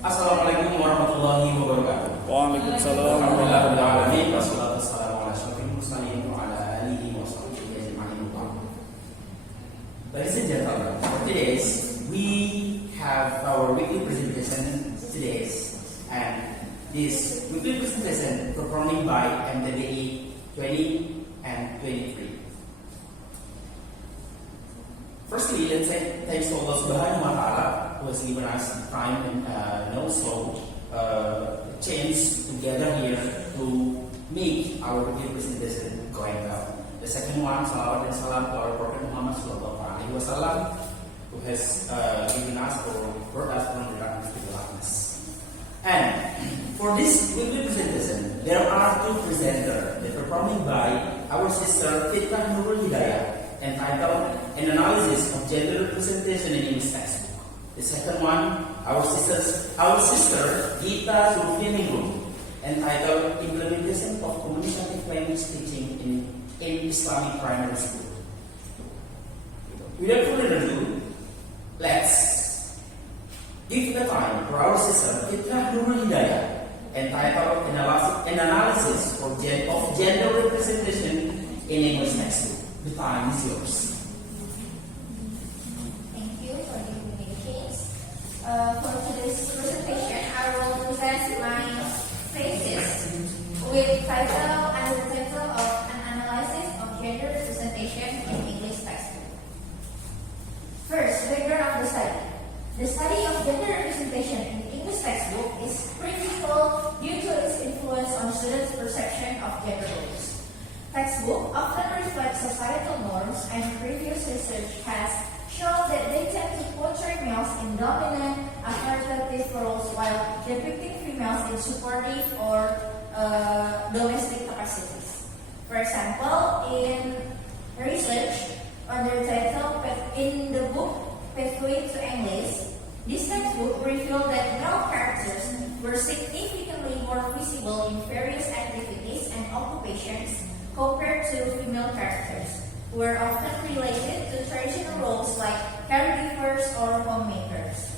Assalamualaikum warahmatullahi wabarakatuh. Waalaikumsalam. Alhamdulillahirrahmanirrahim. Wassalatu wassalamu ala asyrofil mursalin wa ala alihi wa sahbihi ajma'in. Ladies and gentlemen, for today's we have our weekly presentation today's, and this weekly presentation performing by MTDI 20 and 23. Firstly, let's say thanks to Allah Subhanahu wa Ta'ala who has given us time and also chance to gather here to make our weekly presentation going well. The second one, salawat and salam to our Prophet Muhammad Sallallahu Alaihi Wasallam, who has given us or brought us from the darkness to the lightness. And for this weekly presentation, there are two presenters. They're performing by our sister Fitrah Nurul Hidayah, entitled An Analysis of Gender Representation in English Textbook. The second one, our sister Gita Zulfiningrum, entitled Implementation of Communicative Language Teaching in Islamic Primary School. Without further ado, let's give the time for our sister Fitrah Nurul Hidayah, entitled An Analysis of Gender Representation in English Textbook. The time is yours. Thank you for giving me the chance. For today's presentation, I will present my thesis with title and the title of An Analysis of Gender Representation in English Textbook. First, background of the study. The study of gender representation in the English textbook is critical due to its influence on students' perception of gender roles. Textbook often reflect societal norms, and previous research has shown that they tend to portray males in dominant, authoritative roles while depicting females in supportive or domestic capacities. For example, in research under title in the book Pathway to English, this textbook revealed that male characters were significantly more visible in various activities and occupations compared to female characters, who were often related to traditional roles like caregivers or homemakers.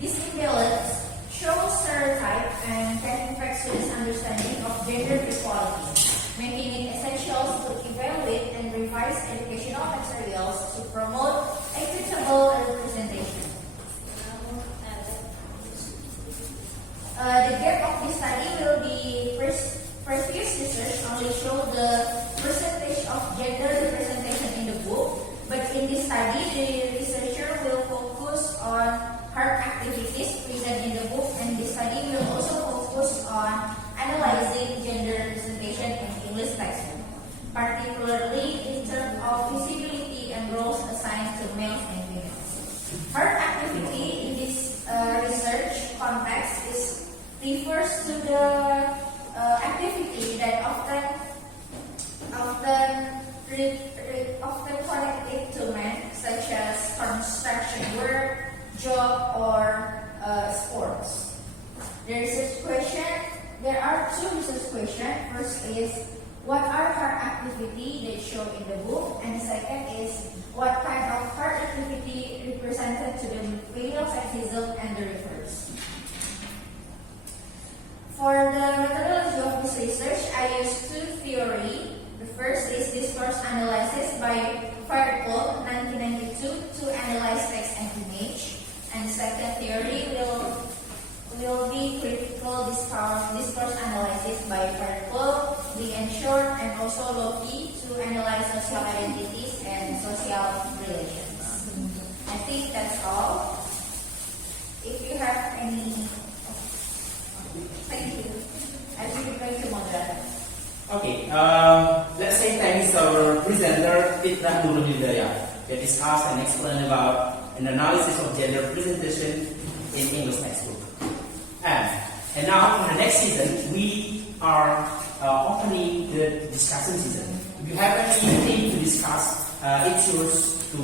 This imbalance shows stereotype and can affect students' understanding of gender equality, making it essential to evaluate and revise educational materials to promote equitable representation. The gap of this study will be previous research only show the percentage of gender representation in the book, but in this study, the researcher will focus on hard activities present in the book, and the study will also focus on analyzing gender representation in English textbook, particularly in terms of visibility and roles assigned to males and females. Hard activity in this research context refers to the activity that often connected to men, such as construction work, job, or sports. There are two research questions. First is, what are hard activity that show in the book? And the second is, what kind of hard activity represented to the female sexism and the reverse? For the methodology of this research, I used two theories. The first is discourse analysis by Fairclough, 1992, to analyze text and image. And the second theory will be critical discourse analysis by Fairclough, Lee and Short, and also Loki to analyze social identities and social relations. I think that's all. If you have any... Thank you. I will be going to moderator. Okay, let's say thanks to our presenter Fitrah Nurul Hidayah that discussed and explained about an analysis of gender representation in English textbook. And now for the next season, we are opening the discussion season. If you have anything to discuss, it's yours to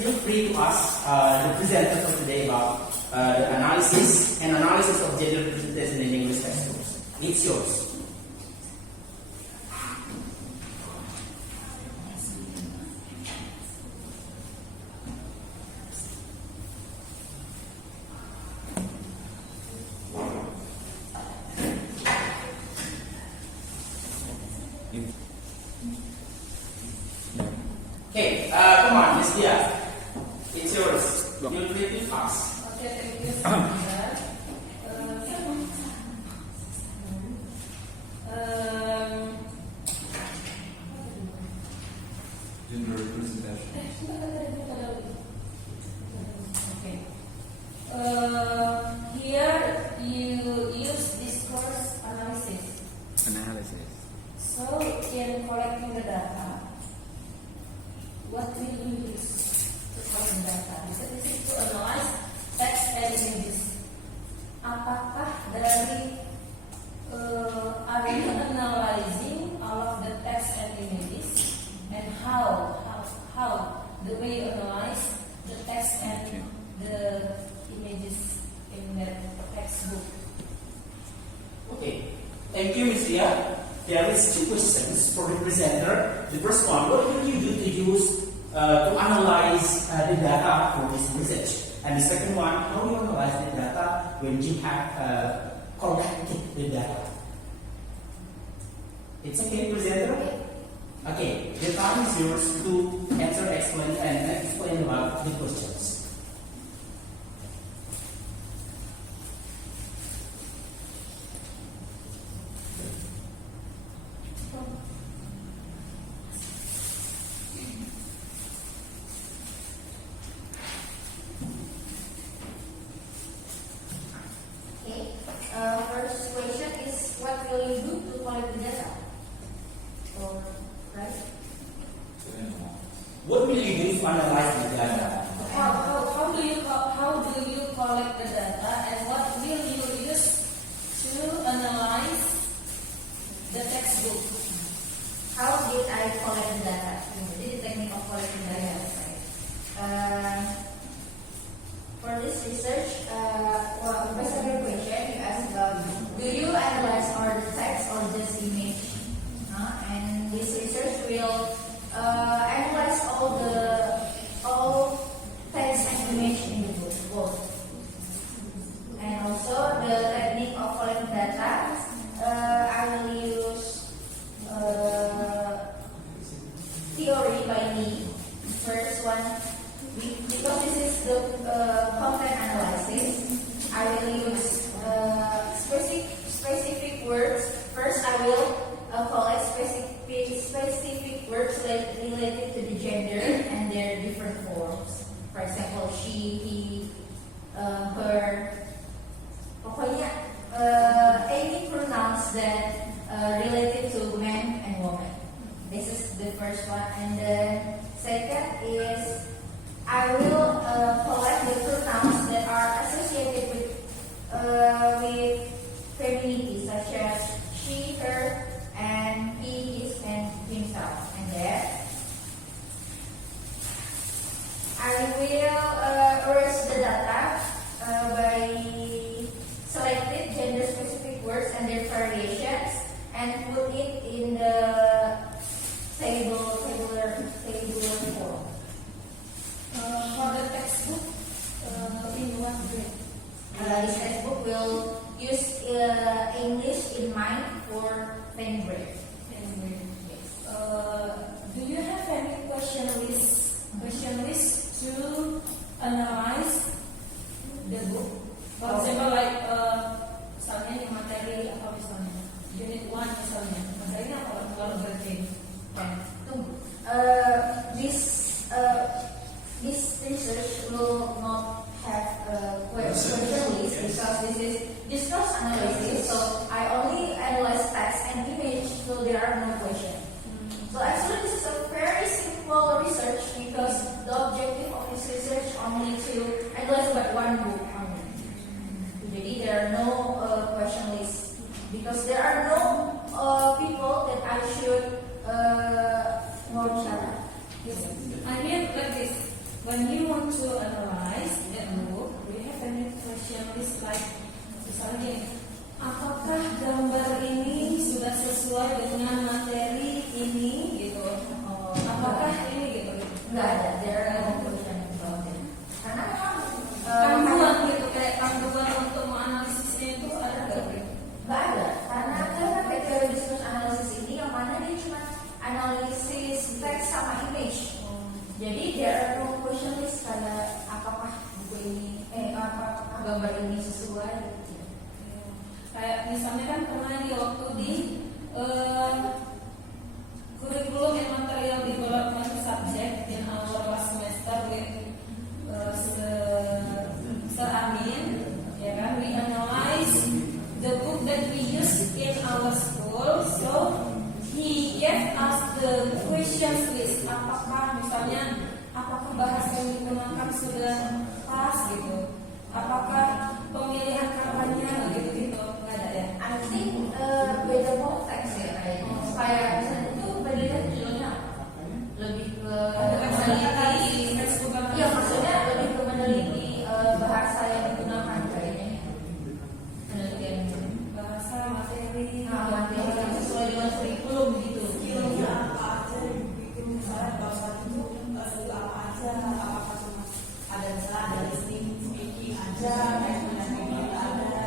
feel free to ask the presenter for today about the analysis of gender representation in English textbooks. It's yours. Dia. It's yours. You'll read it fast. Okay, thank you. Um, Gender representation. Okay. Here you use discourse analysis. Analysis. So in collecting the data, what will you use to collect data? This is to analyze text and images. Apakah dari are you analyzing all of the text and images, and how the way you analyze the text and the images in that textbook? Okay. Thank you, Ms. Dia. There is two questions for the presenter. The first one, what will you do to use to analyze the data for this research? And the second one, how do you analyze the data when you have collected the data? It's okay, presenter? Okay, the time is yours to answer, explain about the questions. Okay. First question is, what will you do to collect the data? Or right? What will you do to analyze the data? How do you collect the data, and what will you use to analyze the textbook? How did I collect the data? This is the technique of collecting data. For this research, based on your question, you asked about, do you analyze all the text or just image? And this research will analyze all text and image in the book, both. And also the technique of collecting data, I will use theory by me. First one, because this is the content analysis, I will use specific words. First, I will collect specific words related to the gender and their different forms. For example, she, he, her. Pokoknya any pronouns that related to man and woman. This is the first one, and then second is I will collect the pronouns that are associated with femininity, such as she, her, and he, his, and himself. And then I will erase the data by selected gender-specific words and their variations, and put it in the tabular form. For the textbook, in what grade? This textbook will use English in mind for 10th grade. Yes. Do you have any question list to analyze the book? For example, like misalnya di materi apa misalnya unit 1 misalnya materinya apa kalau grade 10? Tunggu. This research will not have a question list because this is discourse analysis. So I only analyze text and image, so there are no questions. So actually, this is a very simple research because the objective of this research only to analyze about one book only. Jadi there are no question list because there are no people that I should wawancara. I mean like this. When you want to analyze that book, do you have any question list like misalnya, apakah gambar ini sudah sesuai dengan materi ini gitu? Apakah ini gitu? Nggak ada. There are no question about it. Karena panduan gitu kayak panduan untuk menganalisisnya itu ada nggak? Nggak ada. Karena teori diskursus analisis ini yang mana dia cuma analisis teks sama image. Jadi there are no gambar ini sesuai? Kayak misalnya kan pernah di waktu di curriculum and material development subject in our last semester with Sir Amin, ya kan, we analyze the book that we use in our school. So he gave us the questions list. Apakah misalnya bahasa yang digunakan sudah pas gitu? Apakah pemilihan katanya gitu nggak ada ya? I think beda konteks ya kayaknya. Kayak misalnya itu beda judulnya lebih ke meneliti. Iya maksudnya lebih ke meneliti bahasa yang digunakan kayaknya. Penelitian Bahasa materi, materi yang sesuai dengan kurikulum gitu. skillnya apa aja yang bikin misalnya bahasa itu skill apa aja, apakah cuma ada misalnya ada listening, speaking aja, kayak ada.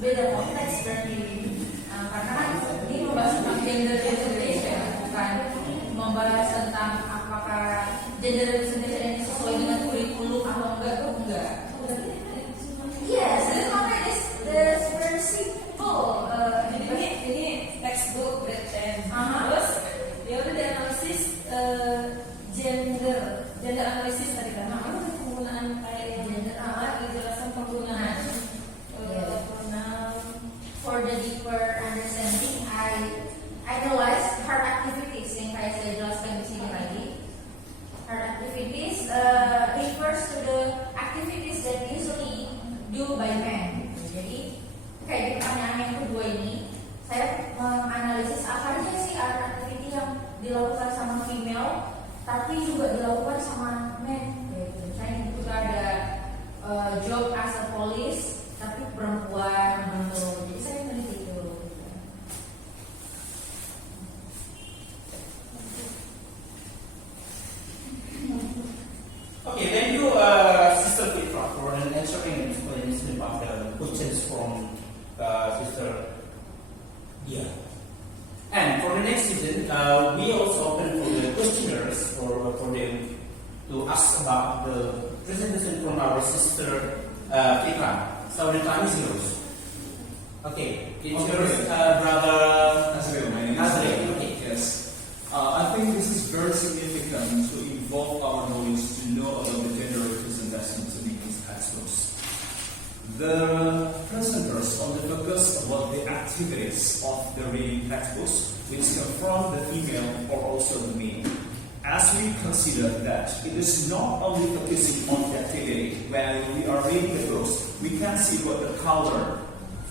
Beda konteks berarti. Karena kan ini membahas tentang gender representation, bukan membahas tentang apakah gender representation ini sesuai dengan kurikulum atau enggak. Yes, this content is very simple. Jadi ini textbook grade 10. Terus dia udah dianalisis gender analisis tadi kan. Apa penggunaan kayak gender dijelasan penggunaan pronoun. For the deeper understanding, I analyze hard activities yang kayak saya jelaskan di sini lagi. Hard activities refers to the activities that usually do by men. Jadi kayak di pertanyaan yang kedua ini, saya menganalisis apa aja sih hard activity yang dilakukan sama female, tapi juga dilakukan sama men. Gitu. Misalnya juga ada job as a police, tapi perempuan gitu. Jadi saya meneliti itu. Okay, thank you, Sister Petra, for answering and explaining about the questions from Sister Dia. And for the next season, we also open for the questionnaires for them to ask about the presentation from our Sister Petra. So the time is yours. Okay, it's yours, Brother Azrael, my name is Azrael. Okay. Yes. I think this is very significant to involve our knowledge to know about the gender representation to make these textbooks. The presenters only focus about the activities of the reading textbooks, which confront the female or also the male. As we consider that it is not only focusing on the activity when we are reading the books, we can see what the color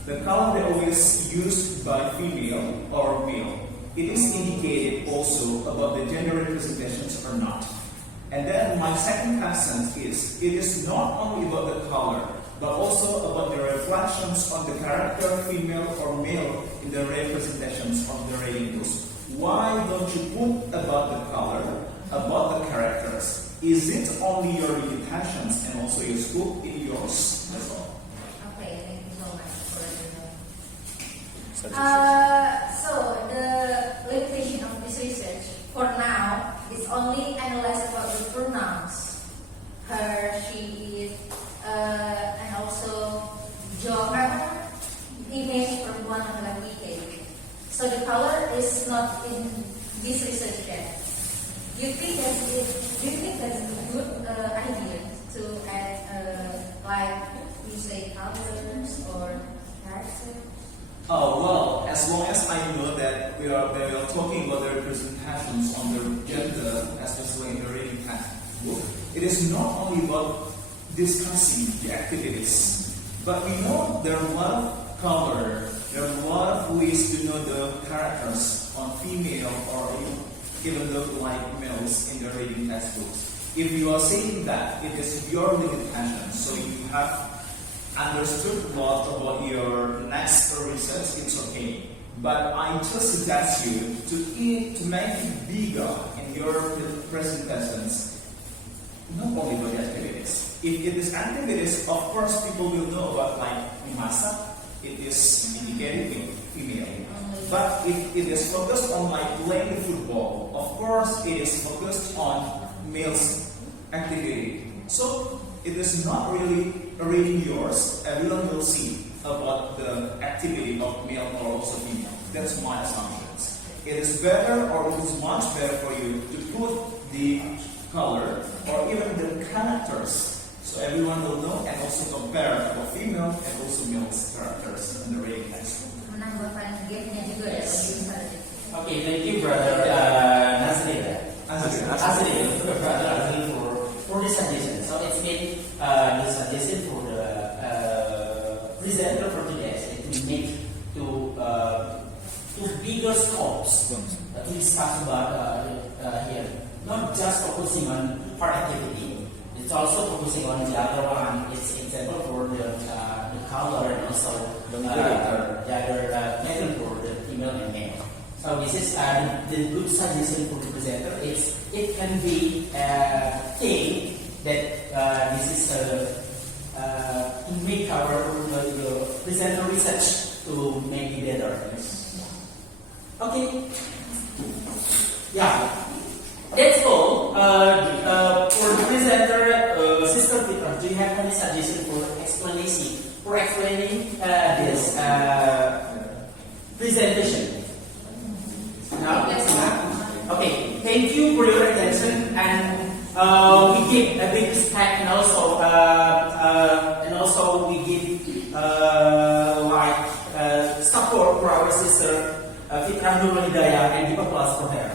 they always used by female or male. It is indicated also about the gender representations or not. And then my second question is, it is not only about the color, but also about the reflections on the character, female or male, in the representations of the reading books. Why don't you put about the color, about the characters? Is it only your limitations and also your scope in yours? That's all. Okay, thank you so much for Such so the limitation of this research for now is only analyze about the pronouns, her, she, it, and also image perempuan laki-laki kayak gitu. So the color is not in this research yet. Do you think that's a good idea to add like you say colors or characters? Oh, well, as long as I know that they are talking about the representations on the gender, especially in the reading textbook, it is not only about discussing the activities, but we know there are a lot of color, there are a lot of ways to know the characters on female or even though like males in the reading textbooks. If you are saying that it is your limitation, so you have understood a lot about your next research, it's okay. But I just suggest you to make it bigger in your presentations, not only about the activities. If it is activities, of course people will know about like masak, it is indicated female. But if it is focused on like playing football, of course it is focused on males activity. So it is not really reading yours, everyone will see about the activity of male or also female. That's my assumptions. It is better or it is much better for you to put the color or even the characters so everyone will know and also compare for female and also male characters in the reading text. Menambahkan gapnya juga ya. Okay, thank you, brother Nazril. Brother Nazril for the suggestion. So it's been the suggestion for the presenter for today to make to bigger scopes to discuss about here. Not just focusing on part activity. It's also focusing on the other one. It's example for the color and also the other method for the female and male. So this is the good suggestion for the presenter. It can be a thing that this is to make our presenter research to make it better. Okay. Yeah. That's all. For the presenter, Sister Peter, do you have any suggestion for explaining this presentation? No? Okay. Thank you for your attention, and we give a big respect, and also we give support for our sister Fitra Nurul Hidayah, and give applause for her.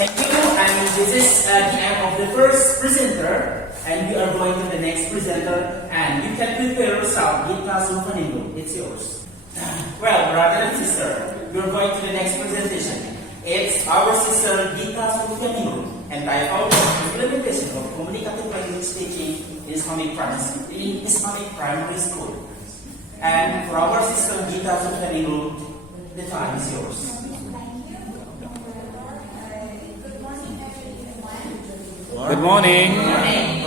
Thank you, and this is the end of the first presenter, and we are going to the next presenter, and you can prepare yourself. Gita Sulfaningo, it's yours. Well, brother and sister, we are going to the next presentation. It's our sister Gita Sulfaningo, entitled Implementation of Communicative Language Teaching in Islamic Primary School. And for our sister Gita Sulfaningo, the time is yours. Good morning. Morning.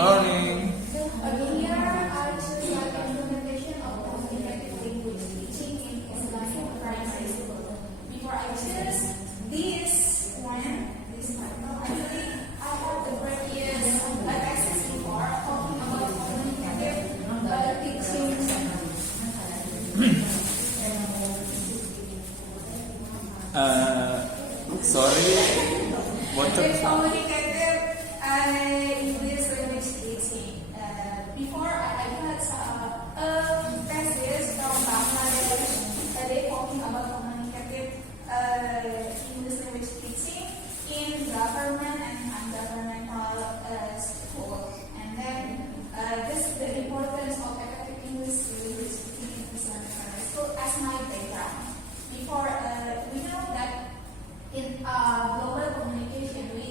Here I choose the implementation of communicative language teaching in Islamic primary school. Before I choose this title, actually I have the previous lessons before talking about communicative teaching. Sorry. What the? Communicative English language teaching. Before I had a thesis from Bangladesh. They talking about communicative English language teaching in government and non-governmental school. And then this is the importance of effective English language teaching in Islamic primary school as my background. Before we know that in global communication we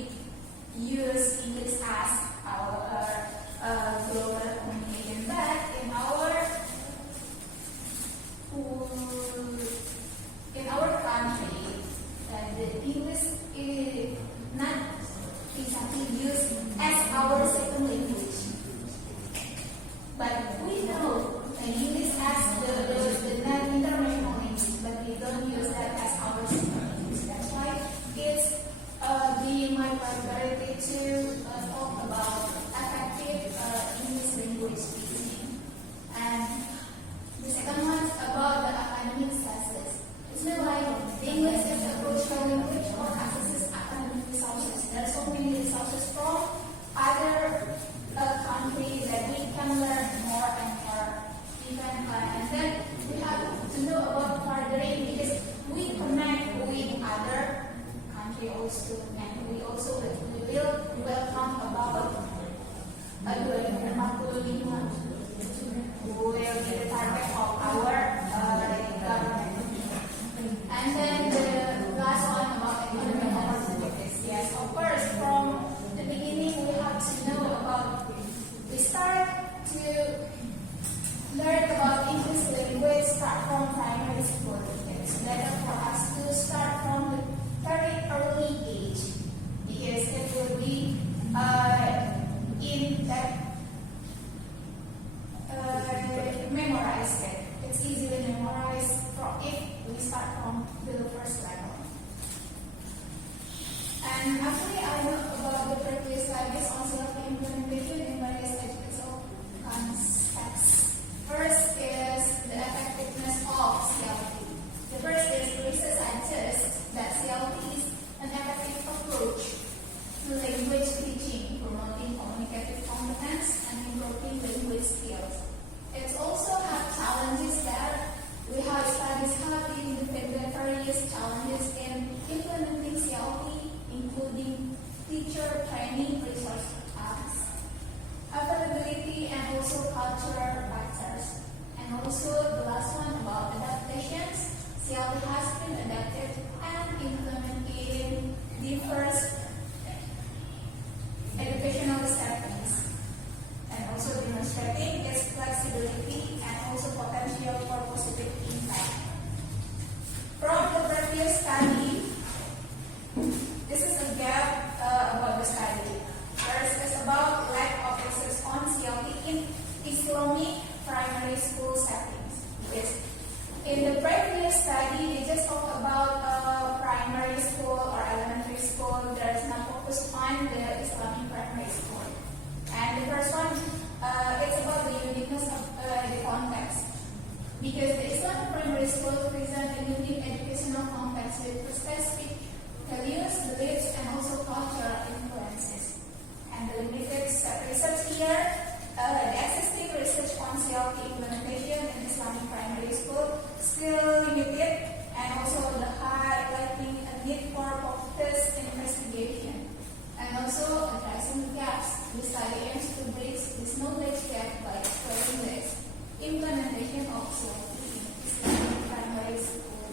use English as our global communication, but in our country, the English is not exactly used as our second language. But we know English as the non-international language, but we don't use that as our second language. That's why it's being my priority to talk about effective English language teaching. And the second one is about the academic success. It's not like English is a crucial language for access academic resources. There are so many resources from other countries that we can learn more and more. And then we have to know about furthering because we connect with other countries also, and we will welcome about 245 who will be the target of our government. And then the last one about economic opportunities. Yes, of course, from the beginning we have to know about, we start to learn about English language start from primary school. It's better for us to start from the very early age because it will be in that memorized it. It's easily memorized if we start from the first level. And actually I know about the previous slides on self-implementation in various educational concepts. also the last one about adaptations. CLP has been adapted and implemented in diverse educational settings, and also demonstrating its flexibility and also potential for positive impact. From the previous study, this is a gap about the study. First is about lack of access on CLP in Islamic primary school settings. Yes. In the previous study, they just talked about primary school or elementary school. There is no focus on the Islamic primary school. And the first one, it's about the uniqueness of the context. Because the Islamic primary school presents a unique educational context with specific values, beliefs, and also cultural influences. And the limited research here, the existing research on CLP implementation in Islamic primary school still limited, and also the highlighting a need for focused investigation, and also addressing gaps. The study aims to bridge this knowledge gap by exploring the implementation of CLP in Islamic primary school.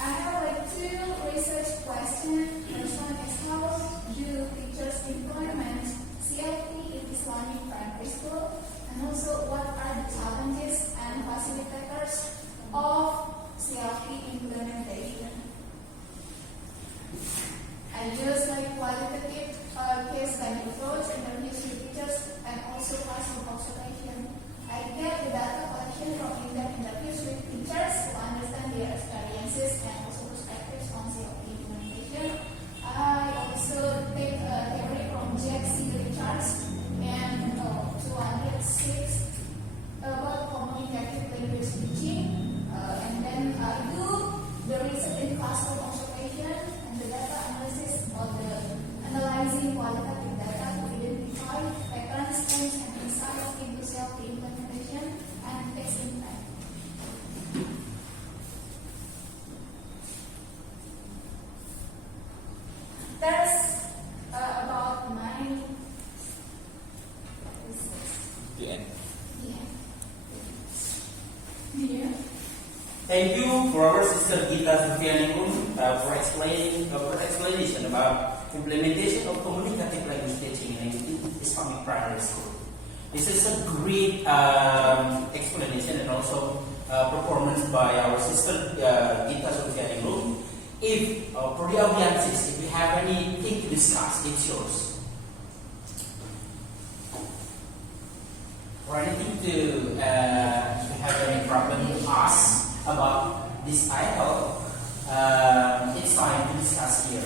I have two research questions. First one is, how do teachers implement CLP in Islamic primary school? And also, what are the challenges and facilitators of CLP implementation? I use qualitative case study approach, interviews with teachers, and also classroom observation. I get the data collection from in-depth interviews with teachers to understand their experiences and also perspectives on CLP implementation. I also take theory from Jack C. Richards and 206 about communicative language teaching, and then I do the research in classroom observation and the data analysis of the analyzing qualitative data to identify patterns, trends, and insights into CLP implementation and its impact. That's about my research. The end. Yeah. Thank you for our sister Gita Sufianingrum for explanation about implementation of communicative language teaching in Islamic primary school. This is a great explanation and also performance by our sister Gita Sufianingrum. If for the audiences, if you have anything to discuss, it's yours. Or anything to, if you have any problem to ask about this title, it's time to discuss here.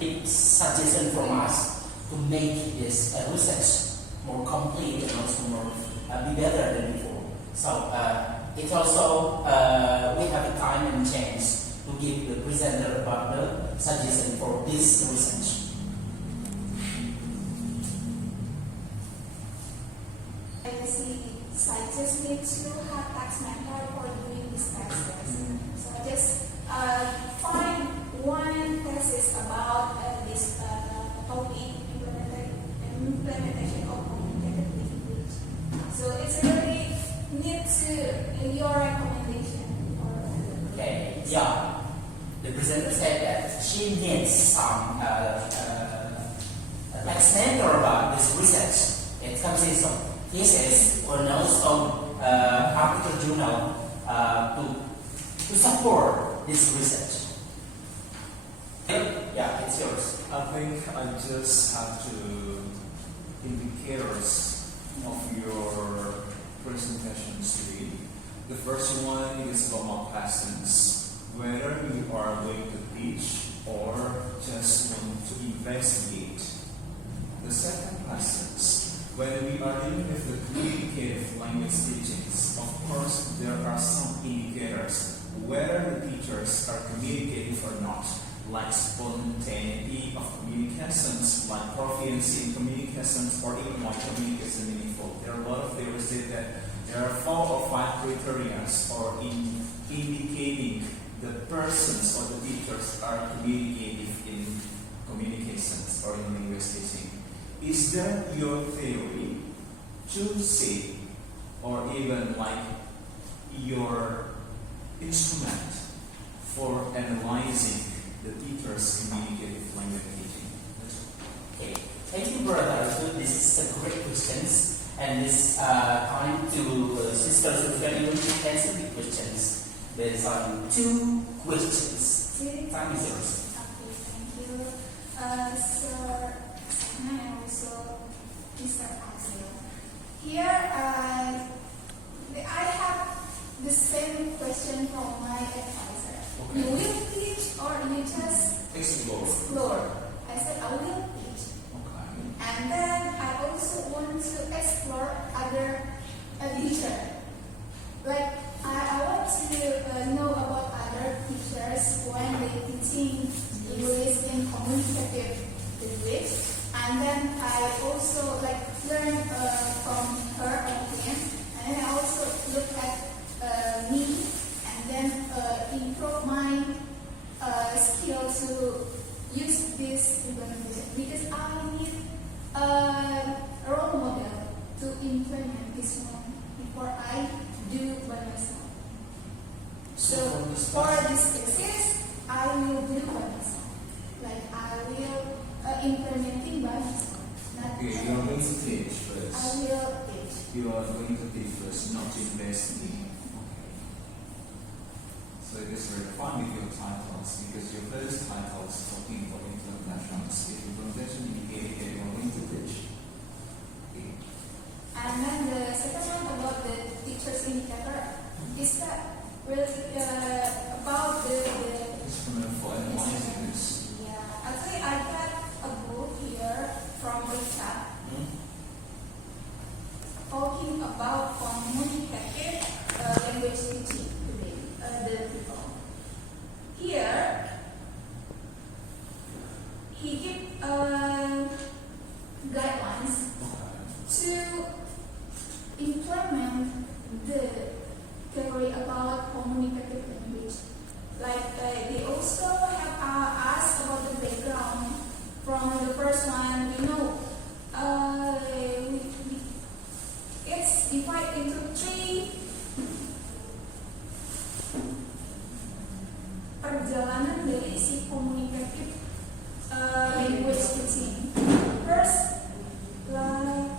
It's suggestion from us to make this research more complete and also more be better than before. So it's also we have a time and chance to give the presenter about the suggestion for this research. Scientists need to have tax mentor for doing these tests. So just find one thesis about this topic, implementation of communicative language. So it's really need to your recommendation. Okay, yeah. The presenter said that she needs some tax mentor about this research. It consists of thesis or also article journal to support this research. Yeah, it's yours. I think I just have to indicators of your presentation today. The first one is about my lessons, whether you are going to teach or just want to investigate. The second lessons, when we are dealing with the communicative language teachings, of course there are some indicators whether the teachers are communicative or not, like spontaneity of communications, like proficiency in communications, or even like communication meaningful. There are a lot of theories say that there are 4 or 5 criteria or indicating the persons or the teachers are communicative in communications or in language teaching. is that your theory to say, or even like your instrument for analyzing the teacher's communicative language teaching? Okay, thank you, brother. So this is a great questions, and this time to Sister Sofia will answer the questions based on 2 questions. Time is yours. Okay, thank you. Sir Sana and also Mr. Axel. Here, I have the same question from my advisor. Okay. You will teach or you just Explore. explore? I said I will teach. Okay. And then I also want to explore other teacher. Like I want to know about other teachers when they teaching English in communicative language. And then I also like learn from her opinion. And then I also look at me and then improve my skill to use this implementation, because I need a role model to implement this one before I do by myself. So for this thesis, I will do by myself. Like I will implementing by myself. Not Okay, you are going to teach first. I will teach. You are going to teach first, not to invest in. Okay. So it is very fun with your titles, because your first title is talking about international skills implementation indicating that you are going to teach. Okay. And then the second one about the teacher's indicator is that really about the Instrument for analyzing this. yeah. Actually, I got a book here from Richard talking about communicative language teaching today. The people here he give guidelines to implement the theory about communicative language. Like they also have asked about the background from the first one. It's divided into 3 perjalanan dari si communicative language teaching. First, like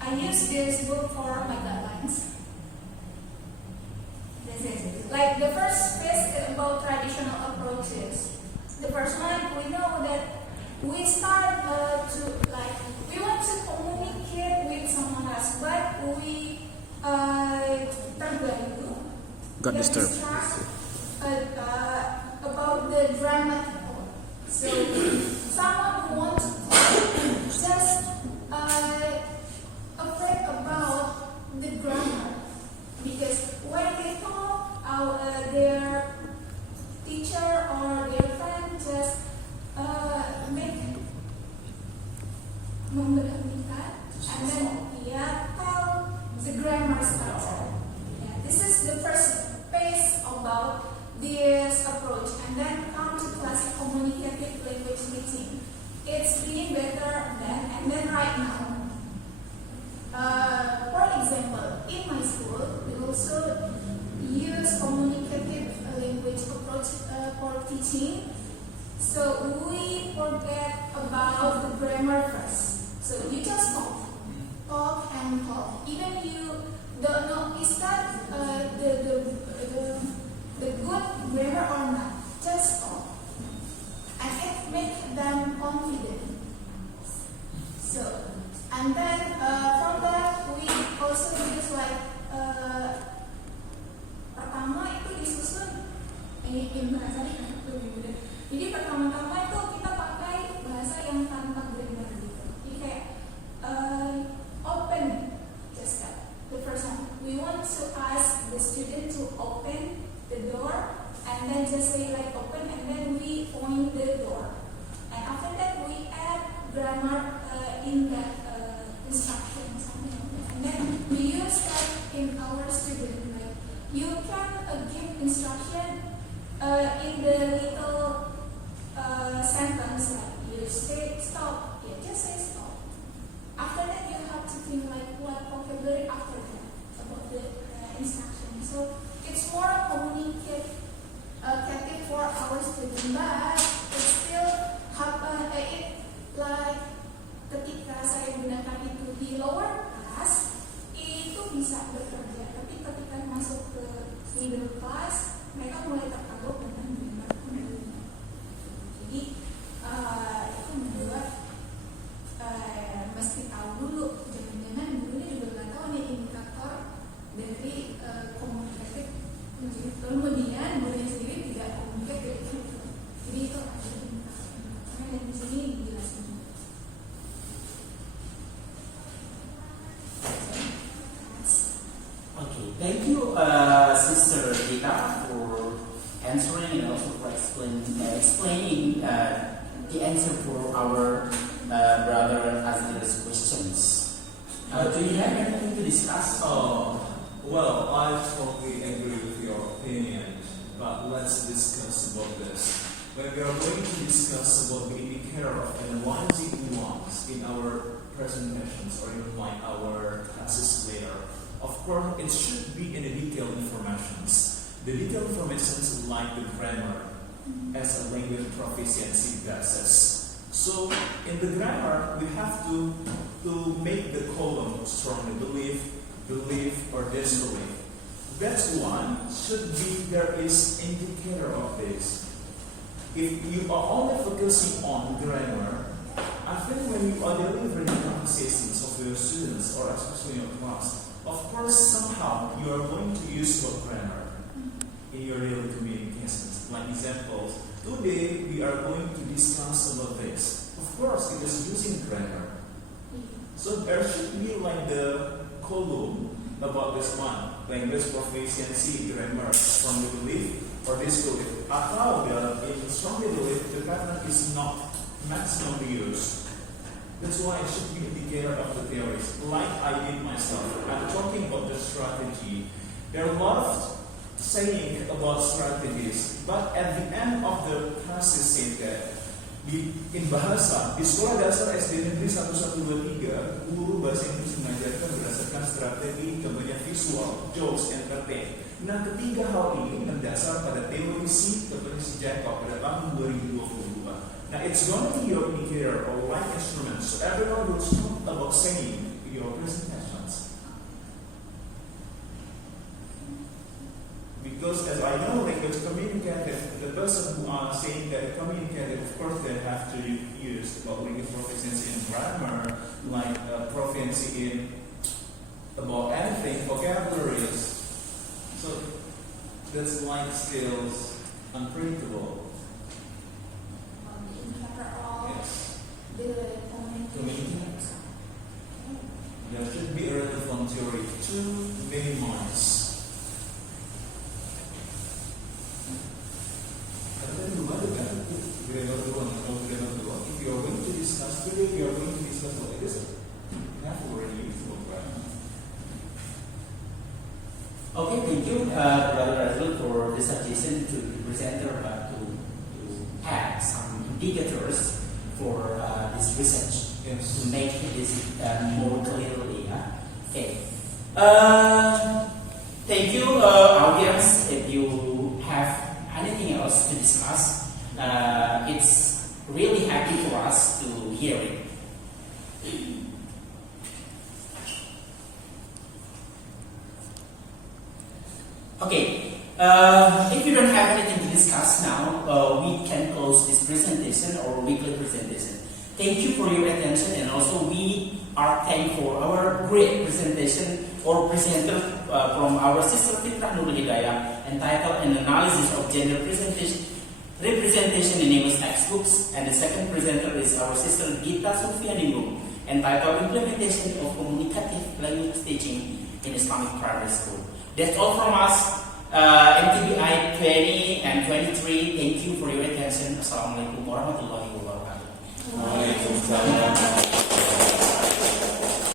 I use this book for my guidelines. This is like the first phase is about traditional approaches. The first one, we know that we start we want to communicate with someone else, but we terganggu. Got Get disturbed. distracted, about the grammatical. So someone who wants to just afraid about the grammar, because when they talk, their teacher or their friend just make memberitakan and then tell the grammar structure. Yeah, this is the first phase about this approach, and then come to classic communicative language teaching. It's being better than, and then right now. For example, in my school, we also use communicative language approach for teaching. So we forget about the grammar first. So you just talk and talk. Even you don't know is that the good grammar or not. Just talk, and it makes them confident. So, and then from that we also use like pertama itu disusun ini bahasanya lebih mudah. Jadi pertama-tama itu kita pakai bahasa yang tanpa grammar gitu. Jadi kayak open, just that. The first one, we want to ask the student to open the door, and then just say like open, and then we point the door. And after that we add grammar in that instruction, something like that. And then we use that in our student. Like you can give instruction in the little sentence, like you say stop, yeah, just say stop. After that, you have to think like what vocabulary after that about the instruction. So it's more communicative for our students, but it still happen. Like ketika saya gunakan itu di lower class, itu bisa bekerja. Tapi ketika masuk ke middle class, mereka mulai terkagum dengan grammar Mandarin. Jadi itu membuat mesti tahu dulu. Jangan-jangan gurunya juga nggak tahu nih indikator dari komunikatif menjadi kemudian gurunya sendiri tidak komunikatif. Jadi itu ada indikator. Karena di sini dijelasin. Okay, thank you, Sister Rita, for answering and also for explaining the answer for our brother Azil's questions. Do you have anything to discuss? Well, I totally agree with your opinion, but let's discuss about this. When we are going to discuss about the indicator of analyzing nuance in our presentations or even like our classes later, of course, it should be in the detailed informations. The detailed informations like the grammar as a language proficiency basis. So in the grammar, we have to make the column strongly believe or disbelieve. That's one. Should be there is indicator of this. If you are only focusing on grammar, I think when you are delivering conversations of your students or especially your class, of course somehow you are going to use your grammar in your daily communications. Like examples, today we are going to discuss about this. Of course, it is using grammar. So there should be like the column about this one, language proficiency, grammar, strongly belief or disbelief. Atau in strongly belief, the pattern is not maximum used. That's why it should be indicator of the theories. Like I did myself, I'm talking about the strategy. There are a lot of saying about strategies, but at the end of the classes say that in bahasa, di sekolah dasar SD Negeri 1123, guru bahasa Inggris mengajarkan berdasarkan strategi, contohnya visual, jokes, entertain. Nah, ketiga hal ini mendasar pada teori si Jacob pada tahun 2022. Now, it's going to be your indicator or light instrument, so everyone will talk about saying your presentations. Because as I know, like it's communicative, the person who are saying that communicative, of course, they have to use about language proficiency in grammar, like proficiency in about anything, vocabularies. So that's like skills unpredictable. The indicator of Yes. the communication. There should be a relevant theory to minimize. If you are going to discuss today, we are going to discuss what it is. We have already used the grammar. Okay, thank you, Brother Azul, for the suggestion to the presenter to add some indicators for this research Yes. to make this more clearly. Okay. Thank you, audience. If you have anything else to discuss, it's really happy for us to hear it. Okay, if you don't have anything to discuss now, we can close this presentation or weekly presentation. Thank you for your attention, and also we are thankful for our great presentation or presenter from our sister Fitrah Nurul Hidayah entitled An Analysis of Gender Representation in English Textbooks, and the second presenter is our sister Gita Sufianingrum entitled Implementation of Communicative Language Teaching in Islamic Primary School. That's all from us, MTBI 20 and 23. Thank you for your attention. Assalamualaikum warahmatullahi wabarakatuh. Waalaikumsalam.